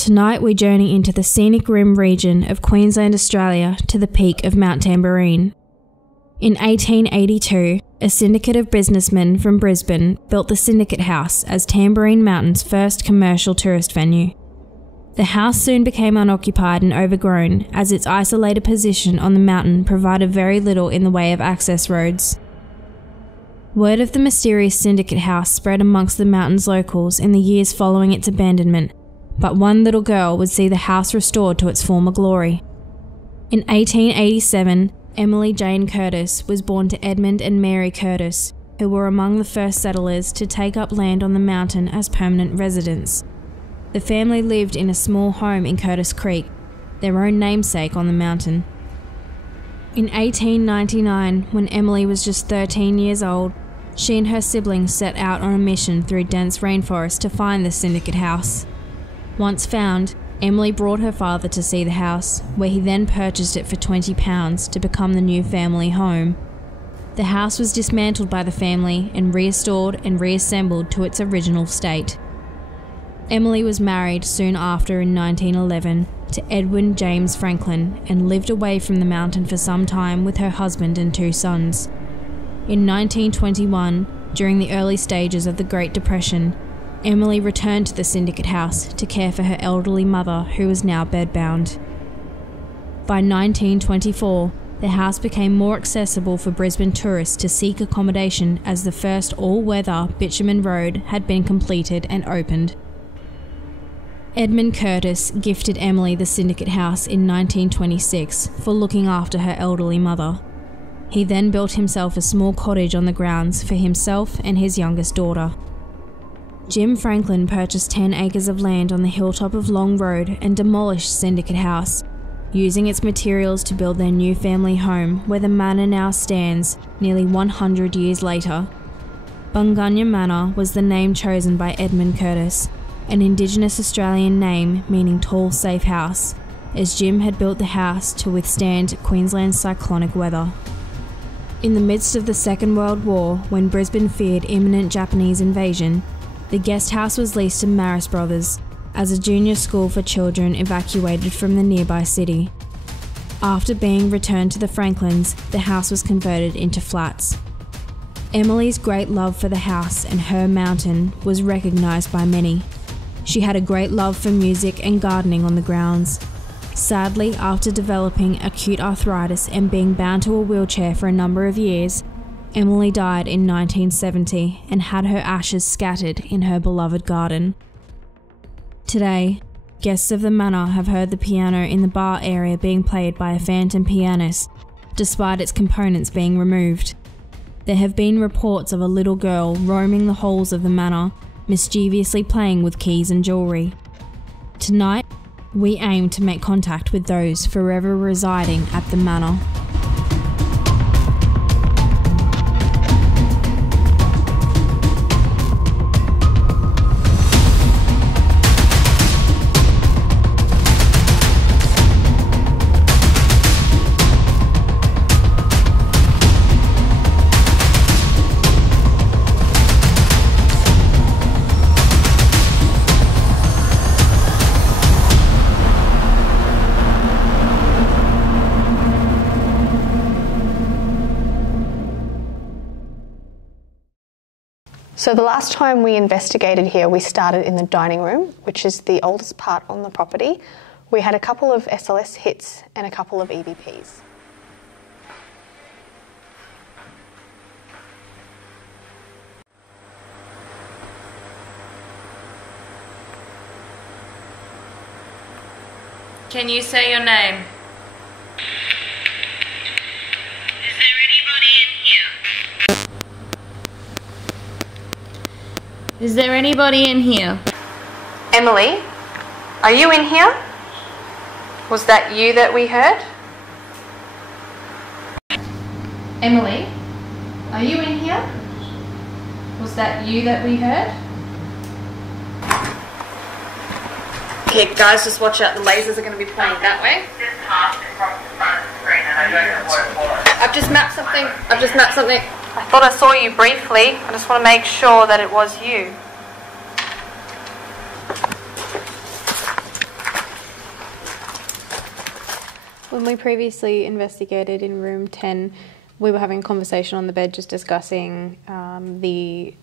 Tonight we journey into the scenic rim region of Queensland, Australia to the peak of Mount Tamborine. In 1882, a syndicate of businessmen from Brisbane built the Syndicate House as Tamborine Mountain's first commercial tourist venue. The house soon became unoccupied and overgrown as its isolated position on the mountain provided very little in the way of access roads. Word of the mysterious Syndicate House spread amongst the mountain's locals in the years following its abandonment, but one little girl would see the house restored to its former glory. In 1887, Emily Jane Curtis was born to Edmund and Mary Curtis, who were among the first settlers to take up land on the mountain as permanent residents. The family lived in a small home in Curtis Creek, their own namesake on the mountain. In 1899, when Emily was just 13 years old, she and her siblings set out on a mission through dense rainforest to find the Syndicate House. Once found, Emily brought her father to see the house, where he then purchased it for £20 to become the new family home. The house was dismantled by the family and restored and reassembled to its original state. Emily was married soon after in 1911 to Edwin James Franklin and lived away from the mountain for some time with her husband and 2 sons. In 1921, during the early stages of the Great Depression, Emily returned to the Syndicate House to care for her elderly mother, who was now bedbound. By 1924, the house became more accessible for Brisbane tourists to seek accommodation as the first all-weather bitumen road had been completed and opened. Edmund Curtis gifted Emily the Syndicate House in 1926 for looking after her elderly mother. He then built himself a small cottage on the grounds for himself and his youngest daughter. Jim Franklin purchased 10 acres of land on the hilltop of Long Road and demolished Syndicate House, using its materials to build their new family home where the manor now stands nearly 100 years later. Bungunyah Manor was the name chosen by Edmund Curtis, an Indigenous Australian name meaning tall, safe house, as Jim had built the house to withstand Queensland's cyclonic weather. In the midst of the Second World War, when Brisbane feared imminent Japanese invasion, the guest house was leased to Maris Brothers as a junior school for children evacuated from the nearby city. After being returned to the Franklins, the house was converted into flats. Emily's great love for the house and her mountain was recognised by many. She had a great love for music and gardening on the grounds. Sadly, after developing acute arthritis and being bound to a wheelchair for a number of years, Emily died in 1970 and had her ashes scattered in her beloved garden. Today, guests of the manor have heard the piano in the bar area being played by a phantom pianist, despite its components being removed. There have been reports of a little girl roaming the halls of the manor, mischievously playing with keys and jewellery. Tonight, we aim to make contact with those forever residing at the manor. So the last time we investigated here, we started in the dining room, which is the oldest part on the property. We had a couple of SLS hits and a couple of EVPs. Can you say your name? Is there anybody in here? Emily, are you in here? Was that you that we heard? Emily, are you in here? Was that you that we heard? Okay, guys, just watch out. The lasers are going to be pointing that way. I've just mapped something. I thought I saw you briefly. I just want to make sure that it was you. When we previously investigated in room 10, we were having a conversation on the bed just discussing the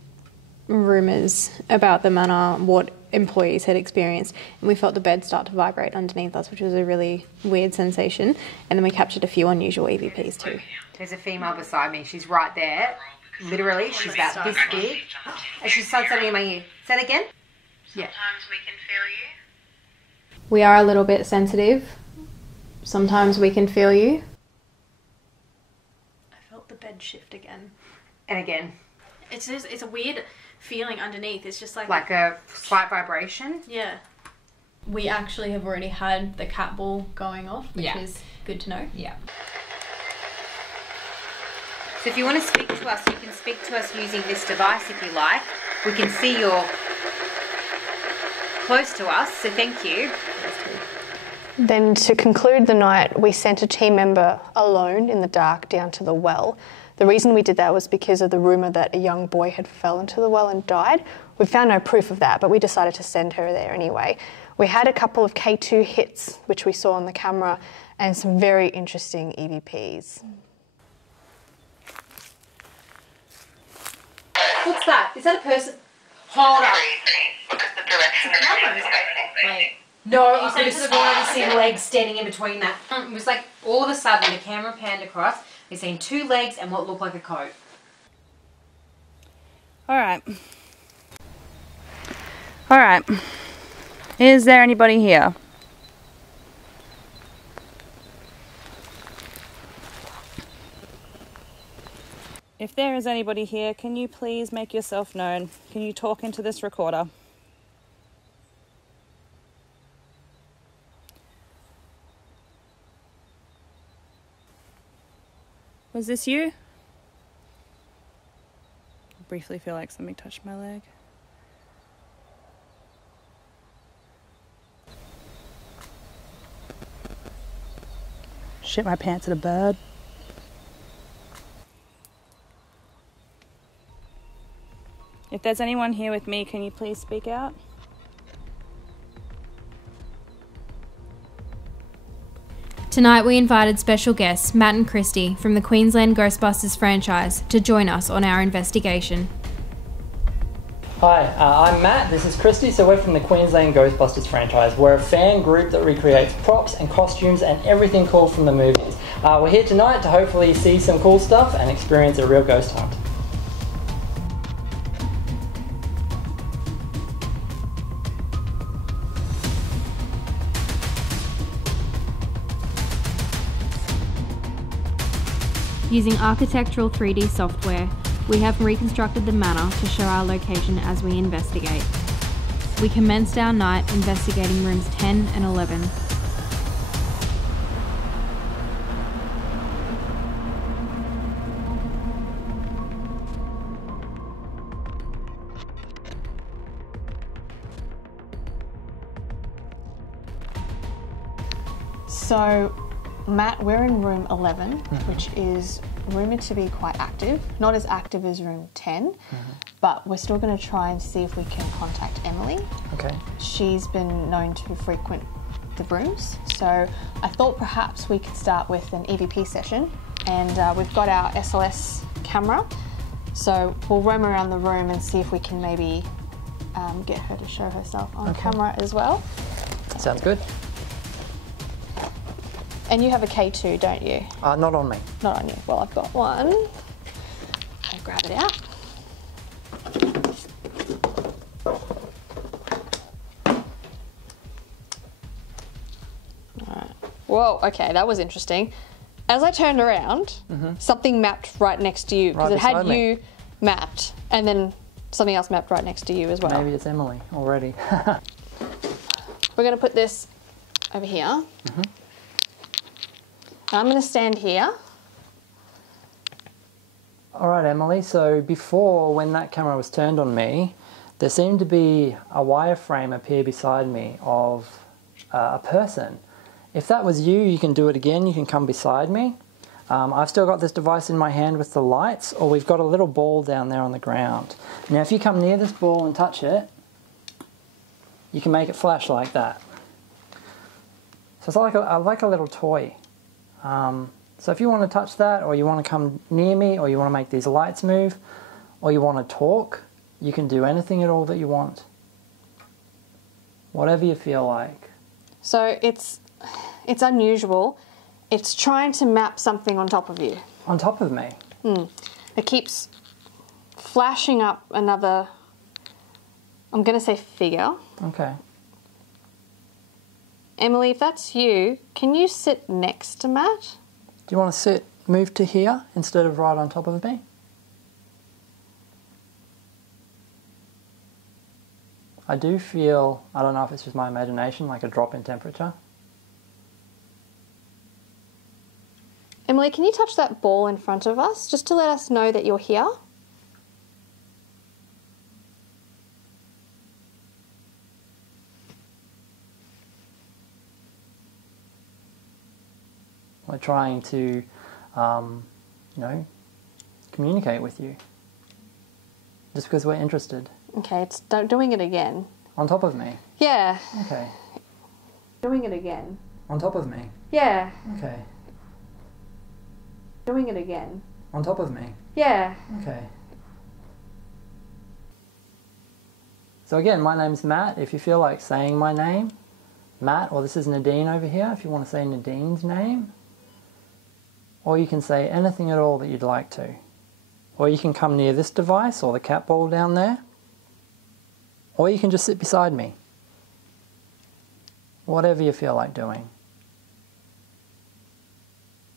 rumours about the manor, what employees had experienced, and we felt the bed start to vibrate underneath us, which was a really weird sensation, and then we captured a few unusual EVPs too. There's a female beside me. She's right there. Literally, she's about this big. And she starts something in my ear. Say that again? Yeah. Sometimes we can feel you. We are a little bit sensitive. Sometimes we can feel you. I felt the bed shift again. And again. It's a weird feeling underneath. It's just like a slight vibration. Yeah. We actually have already had the cat ball going off, which is good to know. Yeah. So if you want to speak to us, you can speak to us using this device if you like. We can see you're close to us, so thank you. Then to conclude the night, we sent a team member alone in the dark down to the well. The reason we did that was because of the rumour that a young boy had fell into the well and died. We found no proof of that, but we decided to send her there anyway. We had a couple of K2 hits, which we saw on the camera, and some very interesting EVPs. What's that? Is that a person? Hold up. Look at the direction the camera is facing. Wait. No, it was just I seen legs standing in between that. It was like all of a sudden the camera panned across. We seen two legs and what looked like a coat. Alright. Alright. Is there anybody here? If there is anybody here, can you please make yourself known? Can you talk into this recorder? Was this you? I briefly feel like something touched my leg. Shit my pants at a bird. If there's anyone here with me, can you please speak out? Tonight we invited special guest Matt and Christy from the Queensland Ghost Busters franchise to join us on our investigation. Hi, I'm Matt, this is Christy, so we're from the Queensland Ghost Busters franchise. We're a fan group that recreates props and costumes and everything cool from the movies. We're here tonight to hopefully see some cool stuff and experience a real ghost hunt. Using architectural 3D software, we have reconstructed the manor to show our location as we investigate. We commenced our night investigating rooms 10 and 11. So, Matt, we're in room 11, which is rumoured to be quite active. Not as active as room 10, but we're still going to try and see if we can contact Emily. Okay. She's been known to frequent the rooms, so I thought perhaps we could start with an EVP session, and we've got our SLS camera, so we'll roam around the room and see if we can maybe get her to show herself on camera as well. Sounds good. And you have a K2, don't you? Not on me. Not on you. Well, I've got one. I'll grab it out. Alright. Whoa, okay, that was interesting. As I turned around, something mapped right next to you, because it had you mapped, and then something else mapped right next to you as well. Maybe it's Emily already. We're going to put this over here. I'm going to stand here. Alright Emily, so before, when that camera was turned on me, there seemed to be a wireframe appear beside me of a person. If that was you, you can do it again, you can come beside me. I've still got this device in my hand with the lights, or we've got a little ball down there on the ground. Now if you come near this ball and touch it, you can make it flash like that. So it's like a little toy. So if you want to touch that, or you want to come near me, or you want to make these lights move, or you want to talk, you can do anything at all that you want. Whatever you feel like. So it's unusual. It's trying to map something on top of you. On top of me? It keeps flashing up another, I'm going to say figure. Okay. Emily, if that's you, can you sit next to Matt? Do you want to move to here instead of right on top of me? I do feel, I don't know if it's just my imagination, like a drop in temperature. Emily, can you touch that ball in front of us just to let us know that you're here? We're trying to, communicate with you. Just because we're interested. Okay, it's doing it again. On top of me? Yeah. Okay. Doing it again. On top of me? Yeah. Okay. Doing it again. On top of me? Yeah. Okay. So again, my name's Matt. If you feel like saying my name, Matt, or this is Nadine over here, if you want to say Nadine's name. Or you can say anything at all that you'd like to. Or you can come near this device or the cat ball down there. Or you can just sit beside me. Whatever you feel like doing.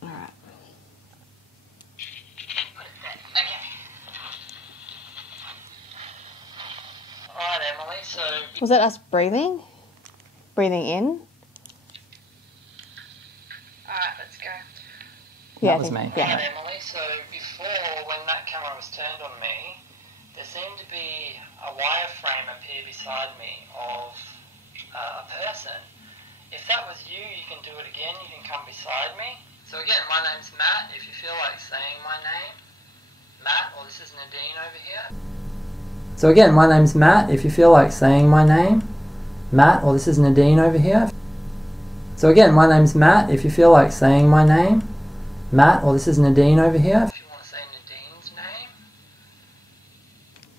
Alright. Alright, Emily, so... Was that us breathing? Breathing in? Alright, let's go. Yeah, That was me. Yeah. Alright, Emily, so before, when that camera was turned on me, there seemed to be a wireframe appear beside me of a person. If that was you, you can do it again. You can come beside me. So again, my name's Matt. If you feel like saying my name, Matt, or this is Nadine over here. So again, my name's Matt. If you feel like saying my name, Matt, or this is Nadine over here. So again, my name's Matt. If you feel like saying my name, Matt, or this is Nadine over here. If you want to say Nadine's name.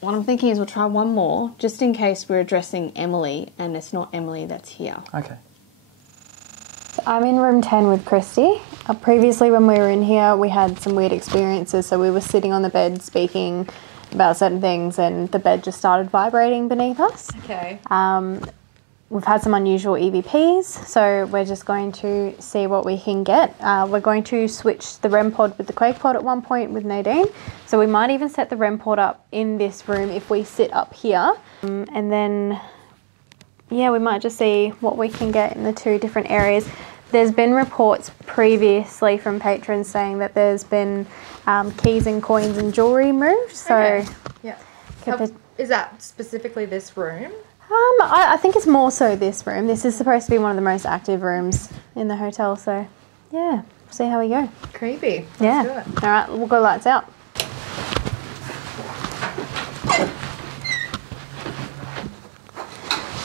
What I'm thinking is we'll try one more, just in case we're addressing Emily and it's not Emily that's here. Okay. I'm in room 10 with Christy. Previously when we were in here we had some weird experiences, so we were sitting on the bed speaking about certain things and the bed just started vibrating beneath us. Okay. We've had some unusual EVPs, so we're just going to see what we can get. We're going to switch the REM pod with the Quake pod at one point with Nadine, so we might even set the REM pod up in this room if we sit up here. And then, yeah, we might just see what we can get in the two different areas. There's been reports previously from patrons saying that there's been keys and coins and jewellery moved, so... Okay. Yeah. Is that specifically this room? I think it's more so this room. This is supposed to be one of the most active rooms in the hotel, so yeah, see how we go. Creepy. Yeah. Let's do it. All right, we'll go lights out.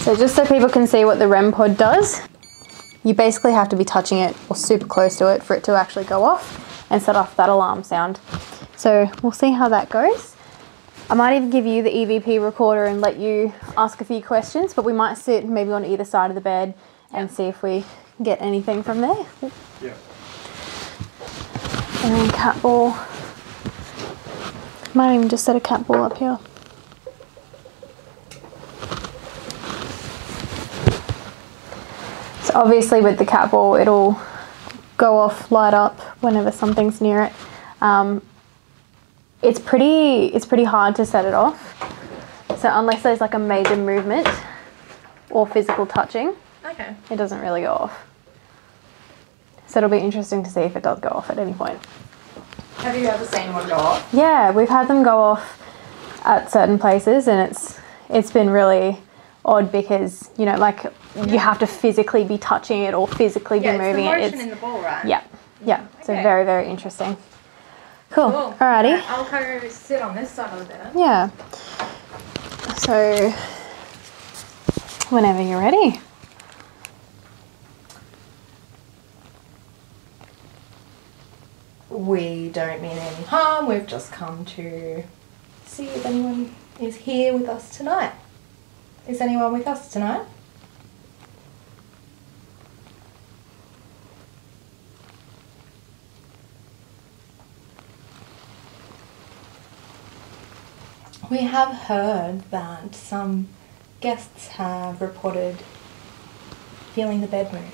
So just so people can see what the REM pod does, you basically have to be touching it or super close to it for it to actually go off and set off that alarm sound. So we'll see how that goes. I might even give you the EVP recorder and let you ask a few questions, but we might sit maybe on either side of the bed and see if we get anything from there. Yeah. And then cat ball. Might even just set a cat ball up here. So obviously with the cat ball, it'll go off, light up whenever something's near it. It's pretty hard to set it off. So unless there's like a major movement or physical touching, Okay. it doesn't really go off. So it'll be interesting to see if it does go off at any point. Have you ever seen one go off? Yeah, we've had them go off at certain places, and it's been really odd because, you know, like you have to physically be touching it or physically be moving it. It's the motion in the ball, right? Yeah, yeah. So Okay. very, very interesting. Cool. Cool. Alrighty. Right, I'll go sit on this side of the bed. Yeah. So whenever you're ready. We don't mean any harm. We've just come to see if anyone is here with us tonight. Is anyone with us tonight? We have heard that some guests have reported feeling the bed move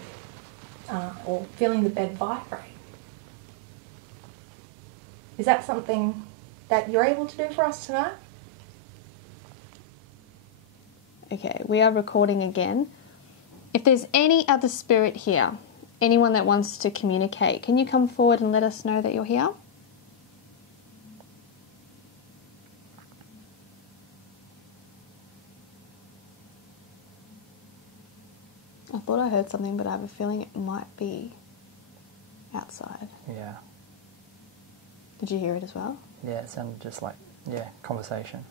or feeling the bed vibrate. Is that something that you're able to do for us tonight? Okay, we are recording again. If there's any other spirit here, anyone that wants to communicate, can you come forward and let us know that you're here? I thought I heard something, but I have a feeling it might be outside. Yeah. Did you hear it as well? Yeah, it sounded just like, yeah, conversation.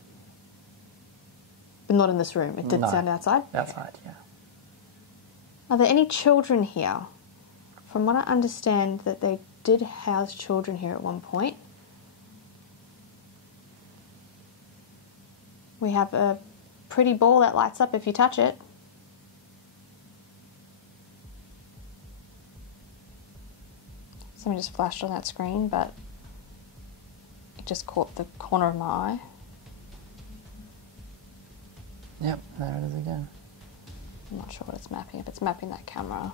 But not in this room. It did sound outside? Outside, yeah. Are there any children here? From what I understand, that they did house children here at one point. We have a pretty ball that lights up if you touch it. Something just flashed on that screen, but it just caught the corner of my eye. Yep, there it is again. I'm not sure what it's mapping, if it's mapping that camera.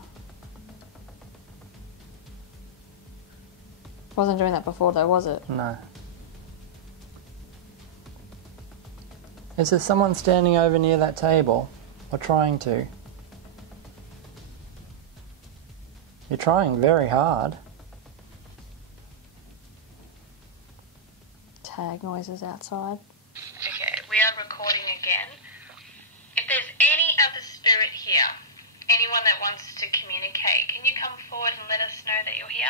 Wasn't doing that before though, was it? No. Is there someone standing over near that table? Or trying to? You're trying very hard. Tag noises outside. Okay, we are recording again. If there's any other spirit here, anyone that wants to communicate, can you come forward and let us know that you're here?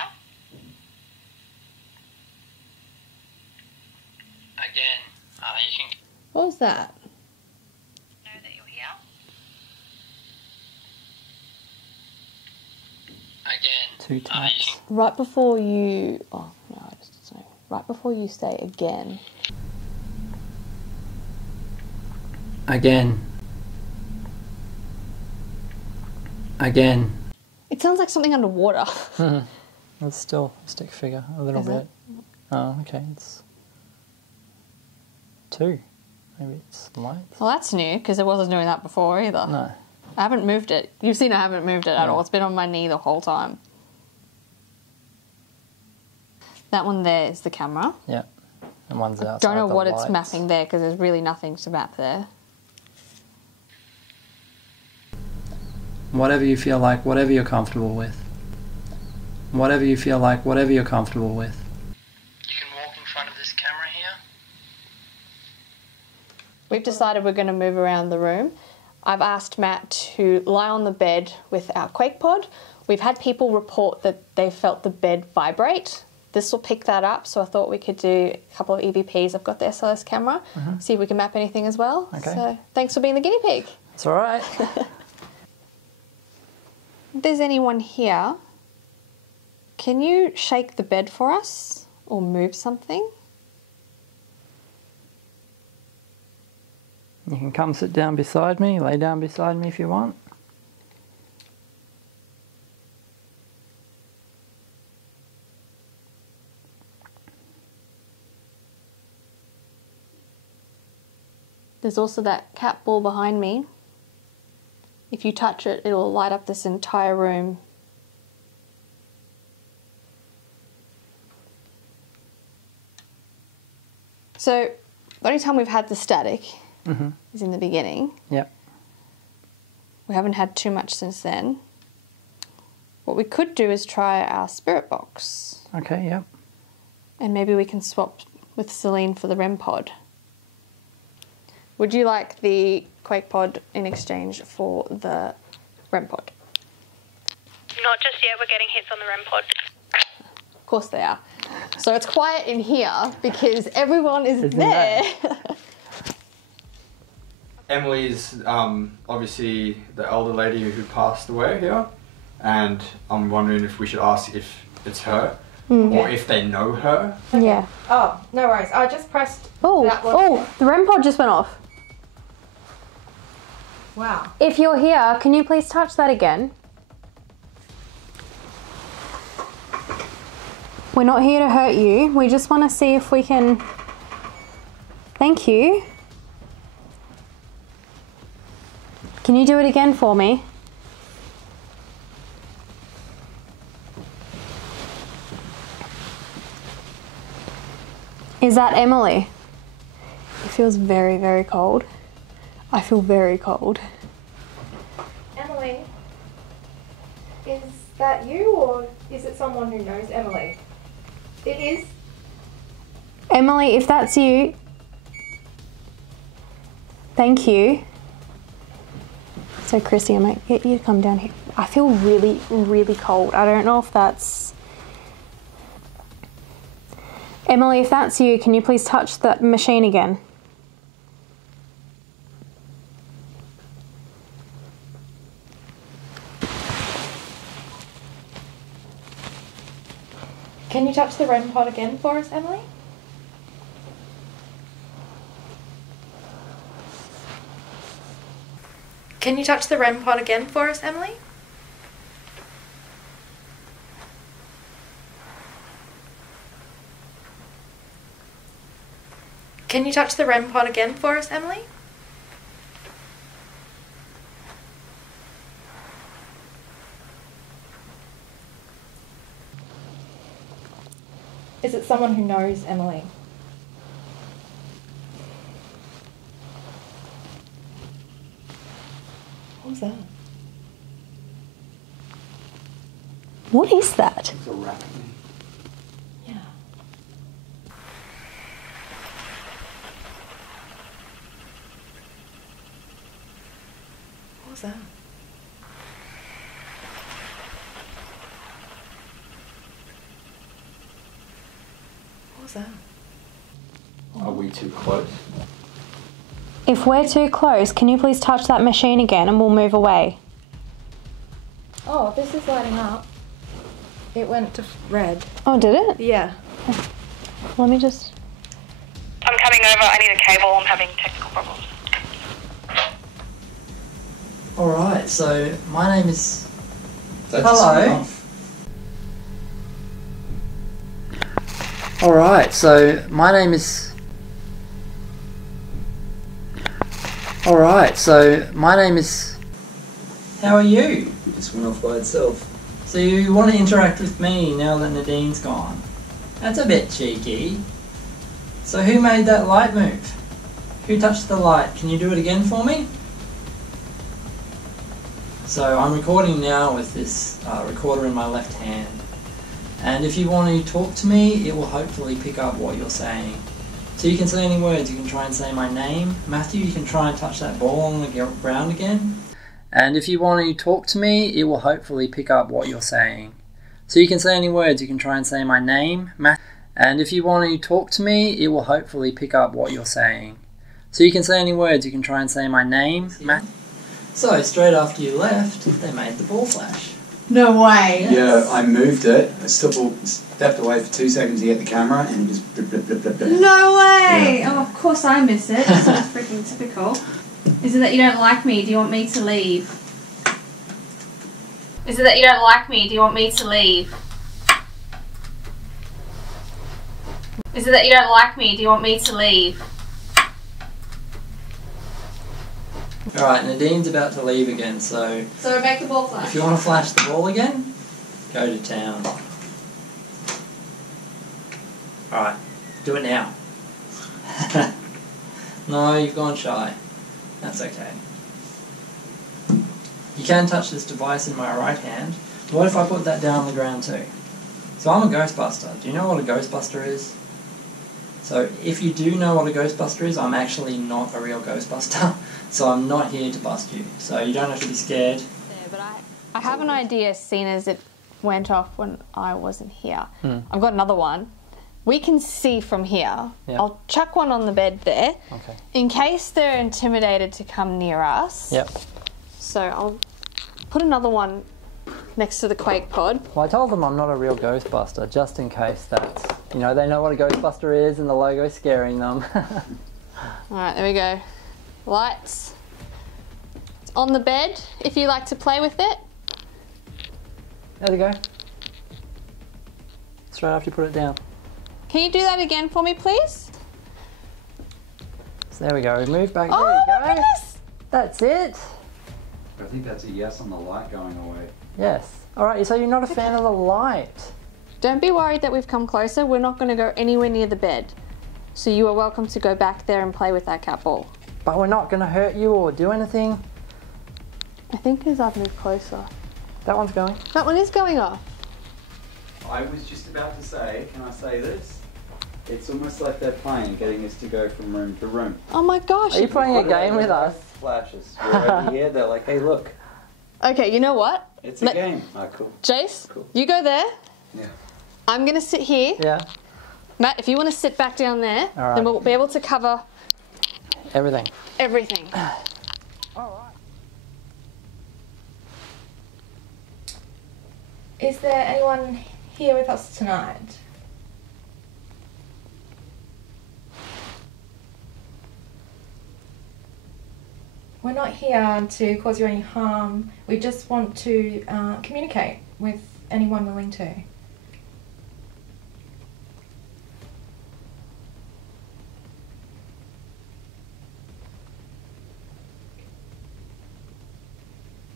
Again, you can... What was that? Know that you're here? Again. 2 taps. Right before you... Oh, no, I just don't know. Right before you say again. Again. Again. It sounds like something underwater. It's still a stick figure, a little Is bit. it? Oh, okay, it's 2. Maybe it's lights. Well, that's new, because it wasn't doing that before either. No. I haven't moved it. You've seen I haven't moved it at all. It's been on my knee the whole time. That one there is the camera. Yeah. And one's outside. Don't know the what lights. it's mapping there, because there's really nothing to map there. Whatever you feel like, whatever you're comfortable with. Whatever you feel like, whatever you're comfortable with. You can walk in front of this camera here. We've decided we're going to move around the room. I've asked Matt to lie on the bed with our quake pod. We've had people report that they felt the bed vibrate. This will pick that up, so I thought we could do a couple of EVPs. I've got the SLS camera, see if we can map anything as well. Okay. So thanks for being the guinea pig. It's all right. If there's anyone here, can you shake the bed for us or move something? You can come sit down beside me, lay down beside me if you want. There's also that cat ball behind me. If you touch it, it'll light up this entire room. So, the only time we've had the static is in the beginning. Yep. We haven't had too much since then. What we could do is try our spirit box. Okay, yep. And maybe we can swap with CELINE for the REM pod. Would you like the Quake pod in exchange for the REM pod? Not just yet, we're getting hits on the REM pod. Of course they are. So it's quiet in here because everyone is Isn't there. Emily's obviously the elder lady who passed away here, and I'm wondering if we should ask if it's her. or if they know her. Yeah. Oh, no worries. I just pressed that one. Oh, the REM pod just went off. Wow. If you're here, can you please touch that again? We're not here to hurt you. We just want to see if we can... Thank you. Can you do it again for me? Is that Emily? It feels very, very cold. I feel very cold. Emily, is that you or is it someone who knows Emily? It is. Emily, if that's you, thank you. So Christy, I might get you to come down here. I feel really, really cold. I don't know if that's... Emily, if that's you, can you please touch that machine again? Can you touch the REM pod again for us, Emily? Can you touch the REM pod again for us, Emily? Can you touch the REM pod again for us, Emily? Is it someone who knows Emily? What was that? What is that? It's a rat. Yeah. What was that? What was that? Are we too close? If we're too close, can you please touch that machine again and we'll move away? Oh, this is lighting up. It went to red. Oh, did it? Yeah. Let me just... I'm coming over. I need a cable. I'm having technical problems. Alright, so my name is... That's Hello. Alright, so my name is... Alright, so my name is... How are you? It just went off by itself. So you want to interact with me now that Nadine's gone? That's a bit cheeky. So who made that light move? Who touched the light? Can you do it again for me? So I'm recording now with this recorder in my left hand. And if you want to talk to me, it will hopefully pick up what you're saying. So you can say any words. You can try and say my name. Matthew, you can try and touch that ball on the ground again. And if you want to talk to me, it will hopefully pick up what you're saying. So you can say any words. You can try and say my name. And if you want to talk to me, it will hopefully pick up what you're saying. So you can say any words. You can try and say my name. So straight after you left, they made the ball flash. No way. Yeah, I moved it. I stepped away for 2 seconds to get the camera and it just blip, blip, blip, blip, blip. No way! Yeah. Oh, of course I miss it. So freaking typical. Is it that you don't like me? Do you want me to leave? Is it that you don't like me? Do you want me to leave? Is it that you don't like me? Do you want me to leave? Alright, Nadine's about to leave again, so So make the ball flash. if you want to flash the ball again, go to town. Alright, do it now. No, you've gone shy. That's okay. You can touch this device in my right hand. What if I put that down on the ground too? So I'm a Ghostbuster. Do you know what a Ghostbuster is? So if you do know what a Ghostbuster is, I'm actually not a real Ghostbuster. So I'm not here to bust you. So you don't have to be scared. Yeah, but I have an idea, seeing as it went off when I wasn't here. I've got another one. We can see from here. Yeah. I'll chuck one on the bed there. Okay. In case they're intimidated to come near us. Yep. So I'll put another one next to the quake pod. Well, I told them I'm not a real Ghostbuster, just in case that, you know, they know what a Ghostbuster is and the logo's scaring them. Alright, there we go. Lights. It's on the bed if you like to play with it. There we go. Straight after you put it down. Can you do that again for me, please? So there we go. Move back. Oh, there you my go. goodness! That's it. I think that's a yes on the light going away. Yes. Alright, so you're not a fan of the light. Don't be worried that we've come closer. We're not going to go anywhere near the bed. So you are welcome to go back there and play with that cat ball. But we're not going to hurt you or do anything. I think as I've moved closer. That one's going. That one is going off. I was just about to say, can I say this? It's almost like they're playing, getting us to go from room to room. Oh my gosh. Are you playing a game with us? Flashes. We're over here, they're like, hey look. Okay, you know what? It's a game. Ah, cool. Jace, Cool. you go there. Yeah. I'm going to sit here. Yeah. Matt, if you want to sit back down there, All right. then we'll be able to cover Everything. everything. Is there anyone here with us tonight? We're not here to cause you any harm. We just want to communicate with anyone willing to.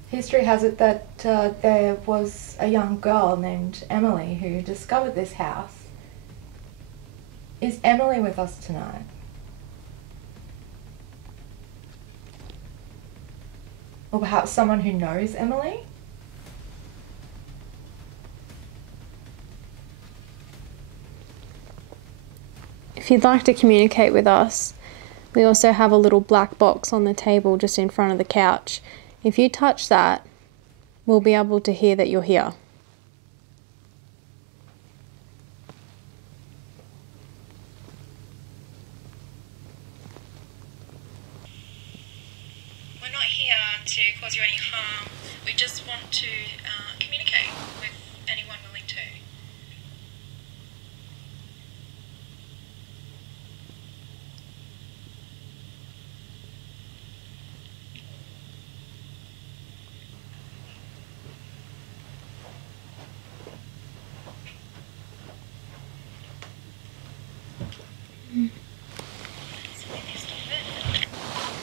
History has it that there was a young girl named Emily who discovered this house. Is Emily with us tonight? Or perhaps someone who knows Emily? If you'd like to communicate with us, we also have a little black box on the table just in front of the couch. If you touch that, we'll be able to hear that you're here. We're not here to cause you any harm. We just want to communicate with anyone willing to.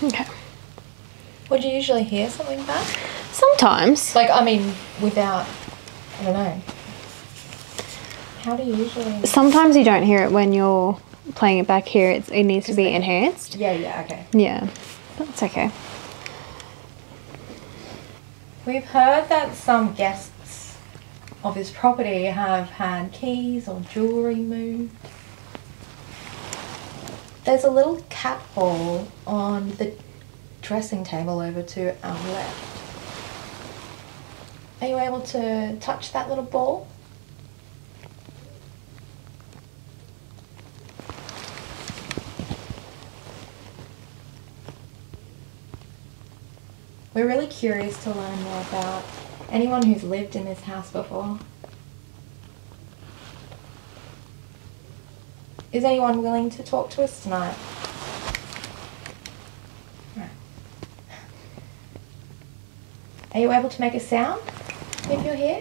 Okay. Would you usually hear something back? Sometimes. Like, I mean, without, I don't know. How do you usually... Sometimes you don't hear it when you're playing it back here. It needs to be enhanced. Yeah, okay. Yeah, that's okay. We've heard that some guests of this property have had keys or jewellery moved. There's a little cat ball on the dressing table over to our left. Are you able to touch that little ball? We're really curious to learn more about anyone who's lived in this house before. Is anyone willing to talk to us tonight? Right. Are you able to make a sound if you're here?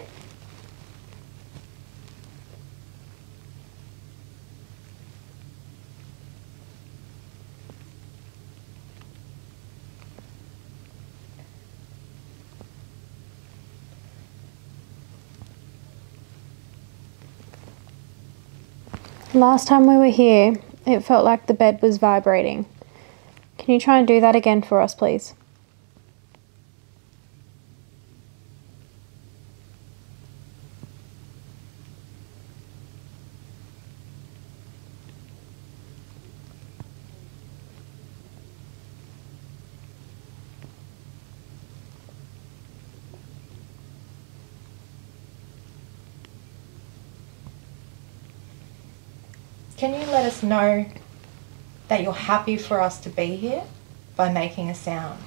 Last time we were here, it felt like the bed was vibrating. Can you try and do that again for us, please? Can you let us know that you're happy for us to be here by making a sound?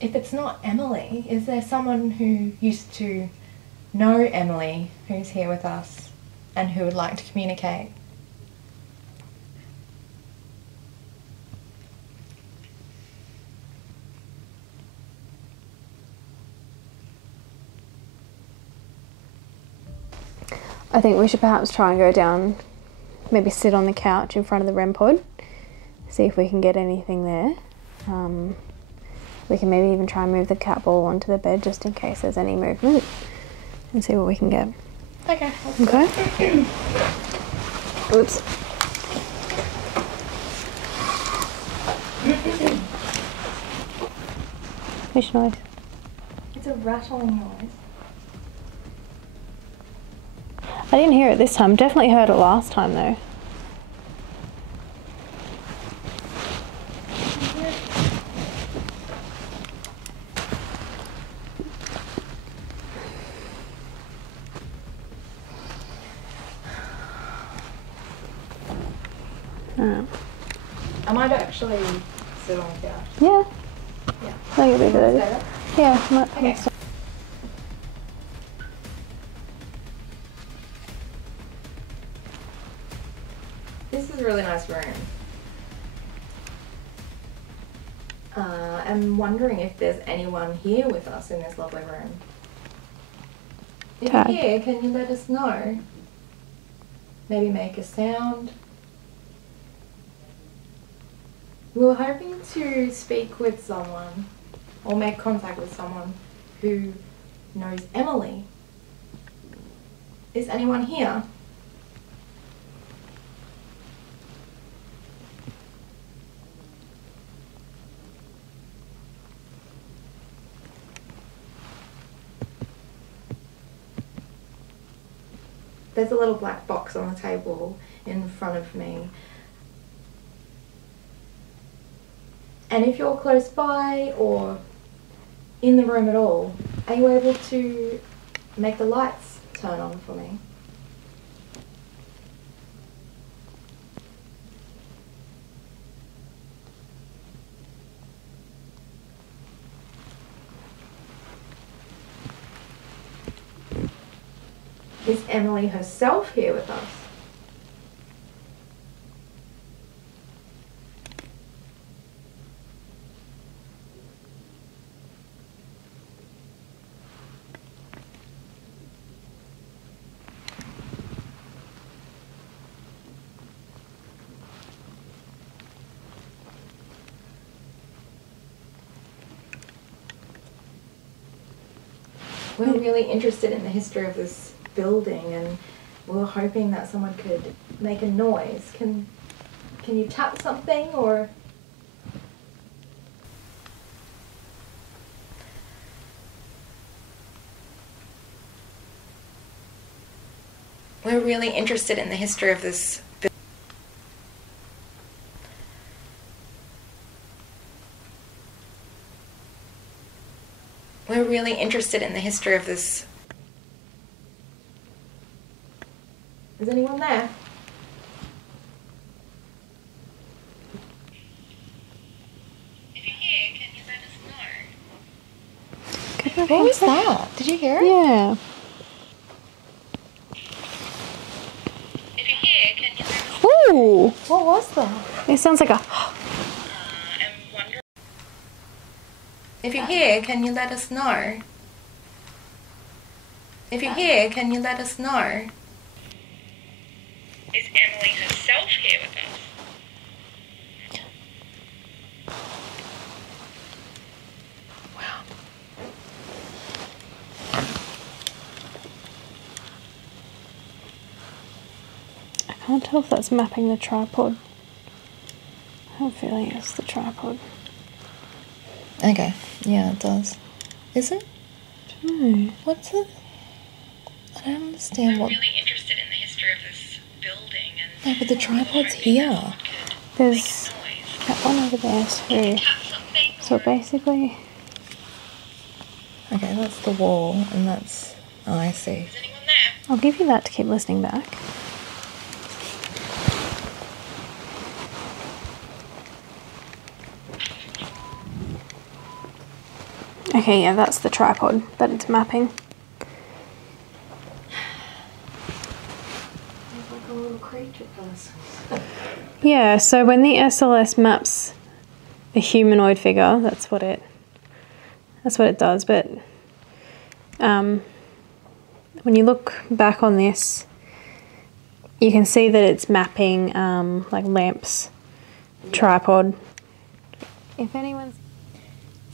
if it's not Emily, is there someone who used to know Emily who's here with us and who would like to communicate? I think we should perhaps try and go down, maybe sit on the couch in front of the REM pod, see if we can get anything there. We can maybe even try and move the cat ball onto the bed just in case there's any movement and see what we can get. Okay. Okay. Oops. Which noise? It's a rattling noise. I didn't hear it this time. Definitely heard it last time though. Alright. I might actually sit on the couch. Yeah. Yeah. I think it'd be good idea. Yeah, I might Okay. This is a really nice room. I'm wondering if there's anyone here with us in this lovely room. If you're here, can you let us know? Maybe make a sound. We were hoping to speak with someone or make contact with someone who knows Emily. Is anyone here? There's a little black box on the table in front of me. And if you're close by or in the room at all, are you able to make the lights turn on for me? Is Emily herself here with us? We're really interested in the history of this building and we were hoping that someone could make a noise. Can you tap something or? We're really interested in the history of this building. We're really interested in the history of this. Is anyone there? If you're here, can you let us know? What was that? Did you hear it? Yeah. If you're here, can you let us Ooh! What was that? It sounds like a. I'm wondering. If you're here, can you let us know? If you're here, can you let us know? Is Emily herself here with us? I can't tell if that's mapping the tripod. I have a feeling it's the tripod. Okay, yeah, it does. Is it? No. What's it? I don't understand I'm what. really interested in the history of this building and No, but the tripod's here. There's that one over there too. So basically. Okay, that's the wall, and that's. Oh, I see. is anyone there? I'll give you that to keep listening back. Okay, yeah, that's the tripod that it's mapping. It's like a little creature person. Yeah, so when the SLS maps a humanoid figure, that's what it does. But when you look back on this, you can see that it's mapping like lamps, tripod. If anyone's...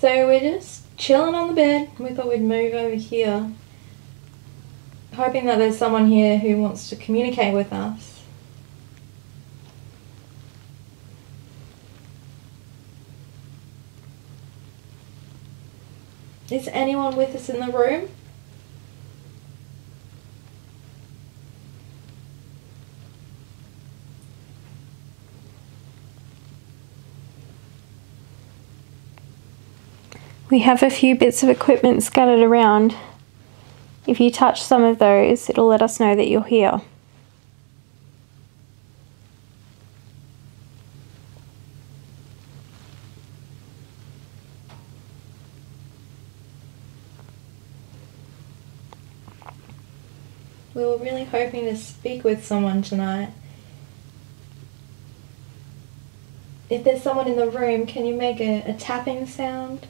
So we're just chilling on the bed. We thought we'd move over here, hoping that there's someone here who wants to communicate with us. Is anyone with us in the room? We have a few bits of equipment scattered around. If you touch some of those, it'll let us know that you're here. We were really hoping to speak with someone tonight. If there's someone in the room, can you make a tapping sound?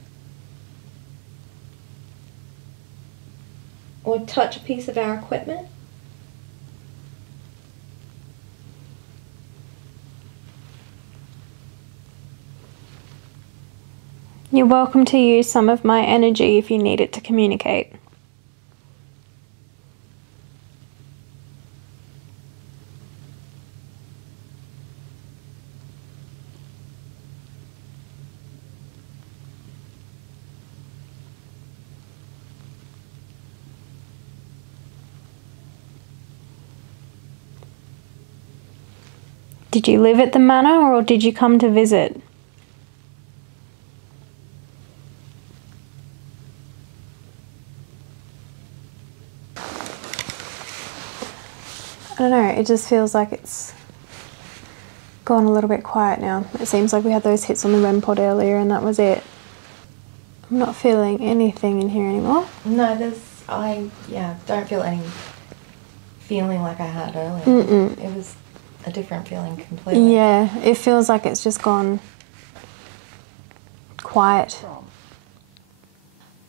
Or touch a piece of our equipment? You're welcome to use some of my energy if you need it to communicate. Did you live at the manor or did you come to visit? I don't know, it just feels like it's gone a little bit quiet now. It seems like we had those hits on the REM pod earlier and that was it. I'm not feeling anything in here anymore. No, don't feel any feeling like I had earlier. It was a different feeling completely. Yeah, it feels like it's just gone quiet.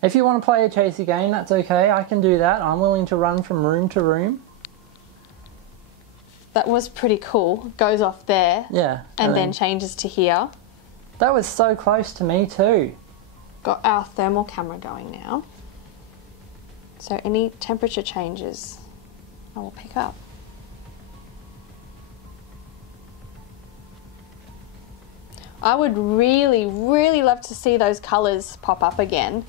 If you want to play a chasey game, that's okay. I can do that. I'm willing to run from room to room. That was pretty cool. Goes off there. Yeah. And then changes to here. That was so close to me too. Got our thermal camera going now. So any temperature changes, I will pick up. I would really, really love to see those colours pop up again.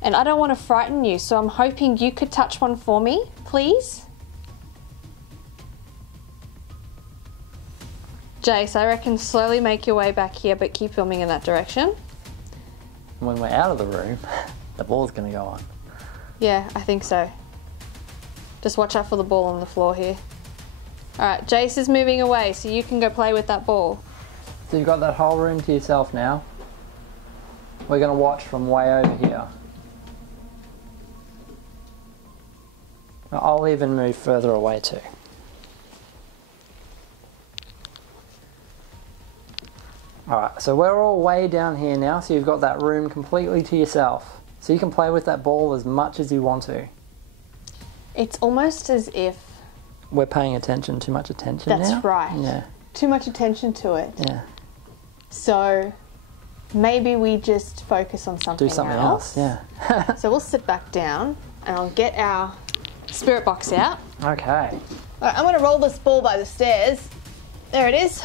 And I don't want to frighten you, so I'm hoping you could touch one for me, please. Jace, I reckon slowly make your way back here, but keep filming in that direction. When we're out of the room, the ball's going to go on. Yeah, I think so. Just watch out for the ball on the floor here. Alright, Jace is moving away, so you can go play with that ball. So you've got that whole room to yourself now. We're going to watch from way over here. I'll even move further away too. Alright, so we're all way down here now, so you've got that room completely to yourself. So you can play with that ball as much as you want to. It's almost as if... We're paying attention, too much attention now? That's right. Yeah. Too much attention to it. Yeah. So maybe we just focus on something else. Do something else, yeah. So we'll sit back down and I'll get our spirit box out. Okay. Alright, I'm going to roll this ball by the stairs. There it is.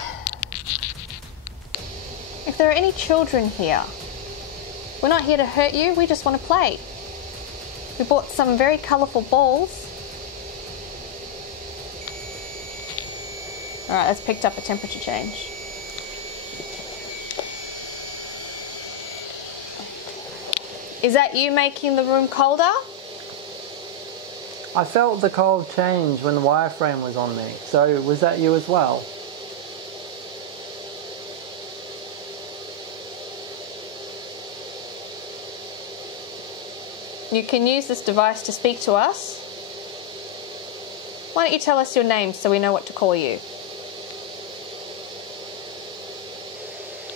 If there are any children here, we're not here to hurt you, we just want to play. We bought some very colourful balls. Alright, that's picked up a temperature change. Is that you making the room colder? I felt the cold change when the wireframe was on me, so was that you as well? You can use this device to speak to us. Why don't you tell us your name so we know what to call you?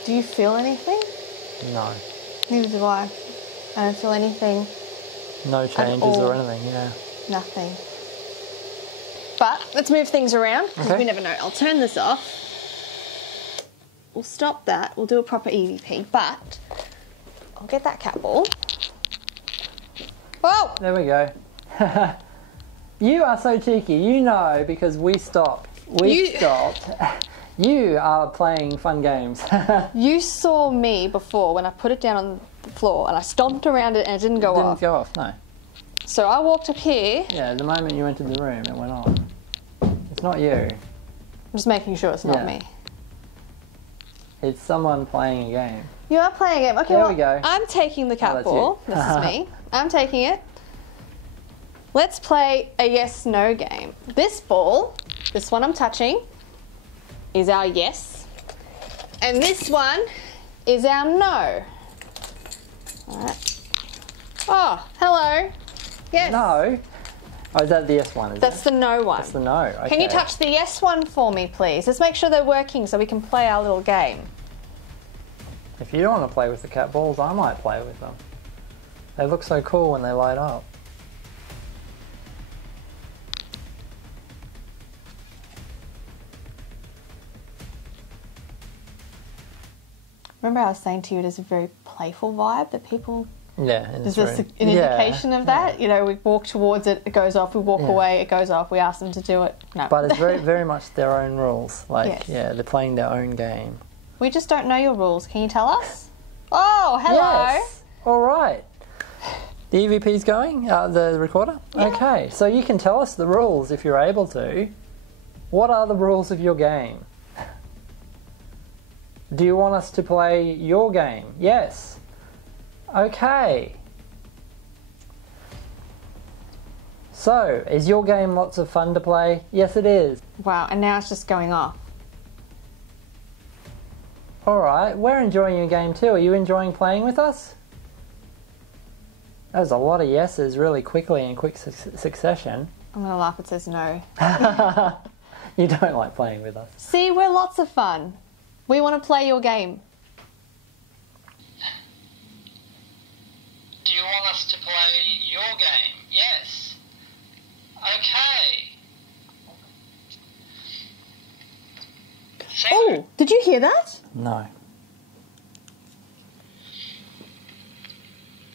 Do you feel anything? No. Neither do I. I don't feel anything. No changes or anything, yeah. Nothing. But let's move things around because we never know. I'll turn this off. We'll stop that. We'll do a proper EVP, but I'll get that cat ball. Whoa! There we go. You are so cheeky. You know because we stopped. We stopped. You are playing fun games. You saw me before when I put it down on the floor and I stomped around it and it didn't go off. It didn't go off, no. So I walked up here. Yeah, the moment you entered the room, it went off. It's not you. I'm just making sure it's not me. It's someone playing a game. You are playing a game. Okay, there we go. I'm taking the cat ball. This is me. I'm taking it. Let's play a yes-no game. This ball, this one I'm touching, is our yes. And this one is our no. Alright. Oh, hello. Yes. No? Oh, is that the yes one? That's the no one. That's the no, okay. Can you touch the yes one for me, please? Let's make sure they're working so we can play our little game. If you don't want to play with the cat balls, I might play with them. They look so cool when they light up. Remember I was saying to you there's a very playful vibe that people... Yeah, is this an indication of that? You know, we walk towards it, it goes off. We walk away, it goes off. We ask them to do it. No. But it's very, very much their own rules. Like, yeah, they're playing their own game. We just don't know your rules. Can you tell us? Oh, hello. Yes. All right. The EVP's going? The recorder? Yeah. Okay, so you can tell us the rules if you're able to. What are the rules of your game? Do you want us to play your game? Yes. Okay. So, is your game lots of fun to play? Yes, it is. Wow, and now it's just going off. Alright, we're enjoying your game too. Are you enjoying playing with us? There's a lot of yeses really quickly in quick succession. I'm going to laugh, it says no. You don't like playing with us. See, we're lots of fun. We want to play your game. Do you want us to play your game? Yes. Okay. Oh, did you hear that? No.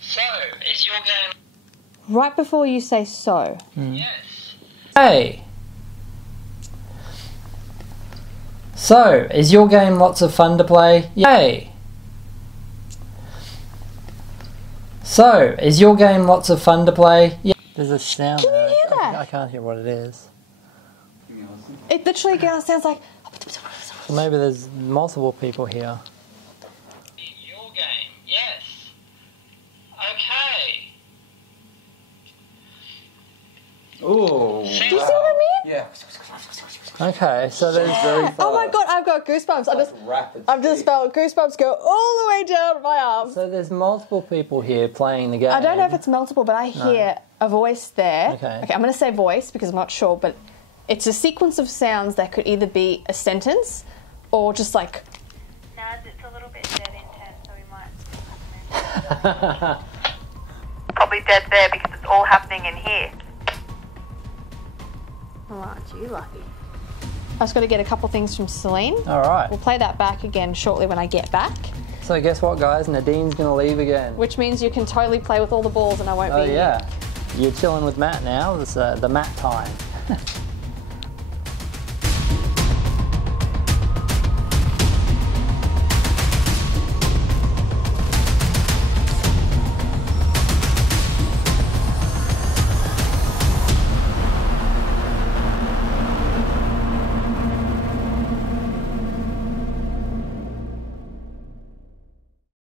So, is your game... Right before you say so. Yes. Hey. So, is your game lots of fun to play? Hey. So, is your game lots of fun to play? Yeah. There's a sound. Can you hear that? I can't hear what it is. It literally sounds like... So maybe there's multiple people here. Your game, yes. Okay. Oh. Do you see what I mean? Yeah. Okay, so there's very fast. Oh my god, I've got goosebumps. I've just felt goosebumps go all the way down my arms. So there's multiple people here playing the game. I don't know if it's multiple, but I hear a voice there. Okay. Okay, I'm going to say voice because I'm not sure, but it's a sequence of sounds that could either be a sentence or just like... Naz, it's a little bit dead intense, so we might... Probably dead there because it's all happening in here. Oh, aren't you lucky? I just got to get a couple things from CELINE. Alright. We'll play that back again shortly when I get back. So guess what, guys? Nadine's going to leave again. Which means you can totally play with all the balls and I won't be here. Oh yeah. You're chilling with Matt now. It's the Matt time.